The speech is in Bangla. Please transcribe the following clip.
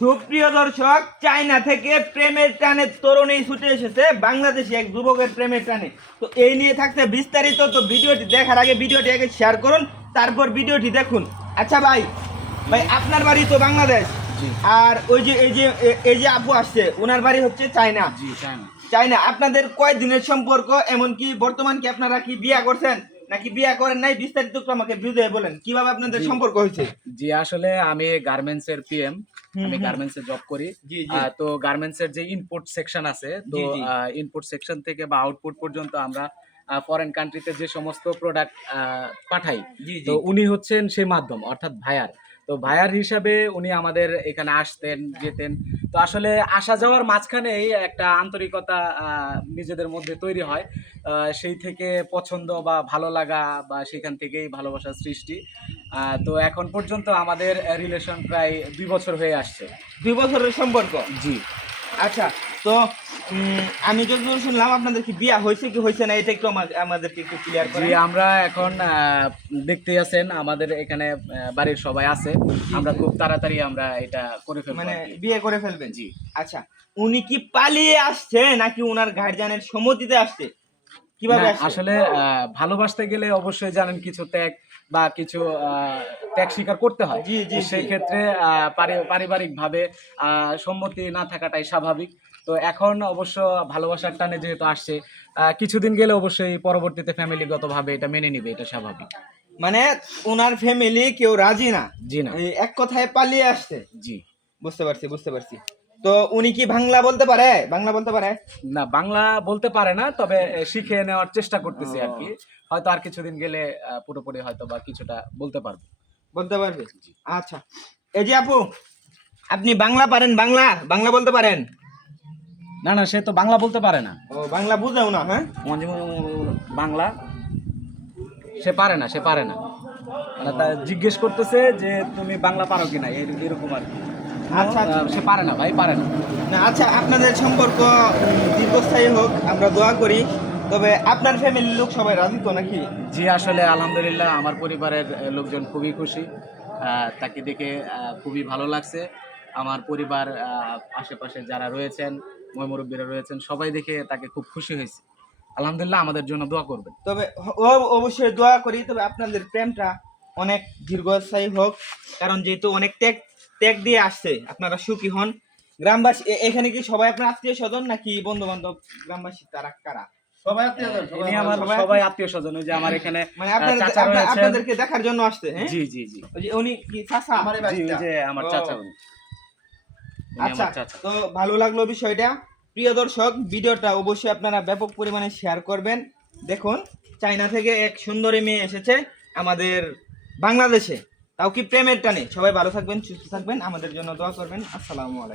সুপ্রিয় দর্শক, চায়না থেকে প্রেমের টানে তরুণী ছুটে এসেছে বাংলাদেশে এক যুবকের প্রেমের টানে। তো এই নিয়ে থাকছে বিস্তারিত। তো ভিডিওটি দেখার আগে ভিডিওটি আগে শেয়ার করুন, তারপর ভিডিওটি দেখুন। আচ্ছা ভাই, আপনার বাড়ি তো বাংলাদেশ, আর এই যে আপু আসছে, ওনার বাড়ি হচ্ছে চায়না। চায়না আপনাদের কয় দিনের সম্পর্ক? এমনকি বর্তমান কি আপনারা কি বিয়ে করছেন নাকি বিয়ে করেন নাই? বিস্তারিত একটু আমাকে বুঝিয়ে বলেন কিভাবে আপনাদের সম্পর্ক হয়েছে। জি, আসলে আমি গার্মেন্টস এর পিএম, আমি গার্মেন্টস এ জব করি। তো গার্মেন্টস এর যে ইনপুট সেকশন আছে, তো ইনপুট সেকশন থেকে বা আউটপুট পর্যন্ত আমরা ফরেন কান্ট্রিতে যে সমস্ত প্রোডাক্ট পাঠাই, তো উনি হচ্ছেন সেই মাধ্যম, অর্থাৎ ভায়ার। তো ভায়ার হিসাবে উনি আমাদের এখানে আসতেন যেতেন। তো আসলে আসা যাওয়ার মাঝখানেই একটা আন্তরিকতা নিজেদের মধ্যে তৈরি হয়। সেই থেকে পছন্দ বা ভালো লাগা, বা সেখান থেকেই ভালোবাসার সৃষ্টি। তো এখন পর্যন্ত আমাদের রিলেশন প্রায় 2 বছর হয়ে আসছে। 2 বছরের সম্পর্ক। জি। আচ্ছা, তো আমি যতদূর শুনলাম আপনাদের কি বিয়ে হয়েছে কি হয়েছে না, এটা একটু আমাদেরকে একটু ক্লিয়ার করেন। জি, আমরা এখন দেখতেই আছেন আমাদের এখানে বাড়ির সবাই আছে। আমরা খুব তাড়াতাড়ি আমরা এটা করে ফেলবো, মানে বিয়ে করে ফেলবেন। জি। আচ্ছা, উনি কি পালিয়ে আসছে নাকি উনার গার্জিয়ানের সম্মতিতে আসছে? কিভাবে আসছে? আসলে ভালোবাসতে গেলে অবশ্যই জানেন কিছু ত্যাগ বা কিছু ত্যাগ স্বীকার করতে হয়। সেই ক্ষেত্রে পারিবারিক ভাবে সম্মতি না থাকাটাই স্বাভাবিক। তো এখন অবশ্য ভালোবাসার টানে যেহেতু আসছে, কিছুদিন গেলে অবশ্যই পরবর্তীতে ফ্যামিলিগতভাবে এটা মেনে নিবে, এটা স্বাভাবিক। মানে ওনার ফ্যামিলি কেউ রাজি না? জি না। এক কথায় পালিয়ে আসছে। জি, বুঝতে পারছি। তো উনি কি বাংলা বলতে পারে? বাংলা বলতে পারে না, বাংলা বলতে পারে না, তবে শিখে নেওয়ার চেষ্টা করতেছি আর কি। হয়তো আর কিছুদিন গেলে পুরোপুরি হয়তো বা কিছুটা বলতে পারবে। আচ্ছা, এই যে আপু, আপনি বাংলা পারেন? বাংলা বলতে পারেন? না না, সে তো বাংলা বলতে পারে না। ও, বাংলা বুঝেও না? হ্যাঁ, বাংলা সে পারে না, মানে তা জিজ্ঞেস করতেছে যে তুমি বাংলা পারো কিনা, এরকম আর কি। আচ্ছা, সে পারে না ভাই, পারে না। না, আচ্ছা, আপনাদের সম্পর্ক দীর্ঘস্থায়ী হোক, আমরা দোয়া করি। তবে আপনার ফ্যামিলির লোক সবাই রাজি তো নাকি? জি, আসলে আলহামদুলিল্লাহ আমার পরিবারের লোকজন খুবই খুশি। তাকে দেখে খুবই ভালো লাগছে। আমার পরিবার, আশেপাশে যারা রয়েছেন, মুরব্বীরা রয়েছেন, সবাই দেখে তাকে খুব খুশি হয়েছে। আলহামদুলিল্লাহ, আমাদের জন্য দোয়া করবেন। তবে অবশ্যই দোয়া করি। তবে আপনাদের প্রেমটা অনেক দীর্ঘস্থায়ী হোক, কারণ যেহেতু অনেক ত্যাগ ত্যাগ দিয়ে আসছে, আপনারা সুখী হন। গ্রামবাসী এখানে কি সবাই আপনার আত্মীয় স্বজন নাকি বন্ধু বান্ধব? গ্রামবাসী তারা কারা? সবাই আত্মীয় স্বজন। ওই যে আমার এখানে মানে চাচা রয়েছেন, আপনাদেরকে দেখার জন্য আসছে। হ্যাঁ, জি জি জি। ওই যে উনি কি চাচা? জি, ওই যে আমার চাচা, উনি আচ্ছা, আমার চাচা। তো ভালো লাগলো বিষয়টা। প্রিয় দর্শক, ভিডিওটা অবশ্যই আপনারা ব্যাপক পরিমাণে শেয়ার করবেন। দেখুন, চায়না থেকে এক সুন্দরী মেয়ে এসেছে আমাদের বাংলাদেশে, তাও কি প্রেমের টানে। সবাই ভালো থাকবেন, সুস্থ থাকবেন, আমাদের জন্য দোয়া করবেন। আসসালামু আলাইকুম।